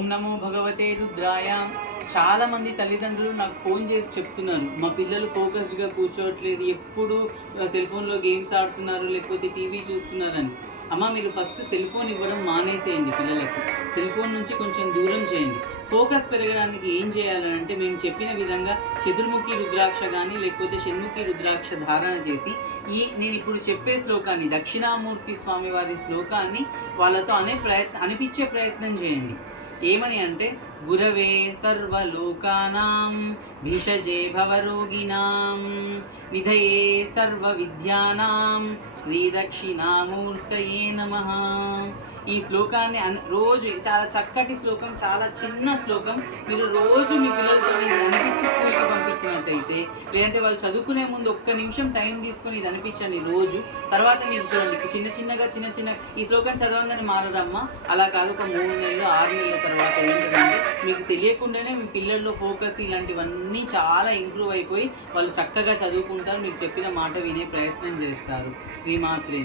ఓం నమో భగవతే రుద్రాయ. చాలామంది తల్లిదండ్రులు నాకు ఫోన్ చేసి చెప్తున్నారు. మా పిల్లలు ఫోకస్డ్గా కూర్చోవట్లేదు ఎప్పుడు సెల్ ఫోన్లో గేమ్స్ ఆడుతున్నారు లేకపోతే టీవీ చూస్తున్నారని. అమ్మ మీరు ఫస్ట్ సెల్ ఫోన్ ఇవ్వడం మానేసేయండి పిల్లలకు. సెల్ ఫోన్ నుంచి కొంచెం దూరం చేయండి. ఫోకస్ పెరగడానికి ఏం చేయాలంటే మేము చెప్పిన విధంగా చతుర్ముఖి రుద్రాక్ష కానీ లేకపోతే షణ్ముఖి రుద్రాక్ష ధారణ చేసి ఈ నేను ఇప్పుడు చెప్పే శ్లోకాన్ని దక్షిణామూర్తి స్వామి వారి శ్లోకాన్ని వాళ్ళతో అనే ప్రయత్నం అనిపించే ప్రయత్నం చేయండి. ఏమని అంటే గురవే సర్వలోకానాం భీషజే భవరోగిణాం నిధయే సర్వ విద్యానాం శ్రీదక్షిణామూర్తయే నమ. ఈ శ్లోకాన్ని అన్- రోజు చాలా చక్కటి శ్లోకం చాలా చిన్న శ్లోకం. మీరు రోజు మీ పిల్లలతో ఇది అనిపించి స్కూల్కి పంపించినట్టయితే లేదంటే వాళ్ళు చదువుకునే ముందు ఒక్క నిమిషం టైం తీసుకొని ఇది అనిపించండి రోజు. తర్వాత మీరు చూడండి చిన్న చిన్నగా చిన్న చిన్న ఈ శ్లోకం చదవంగానే మారడమ్మా అలా కాదు ఒక మూడు నెలలు ఆరు తర్వాత ఏంటంటే మీకు తెలియకుండానే మీ పిల్లల్లో ఫోకస్ ఇలాంటివన్నీ చాలా ఇంప్రూవ్ అయిపోయి వాళ్ళు చక్కగా చదువుకుంటారు మీకు చెప్పిన మాట వినే ప్రయత్నం చేస్తారు. శ్రీమాత్రే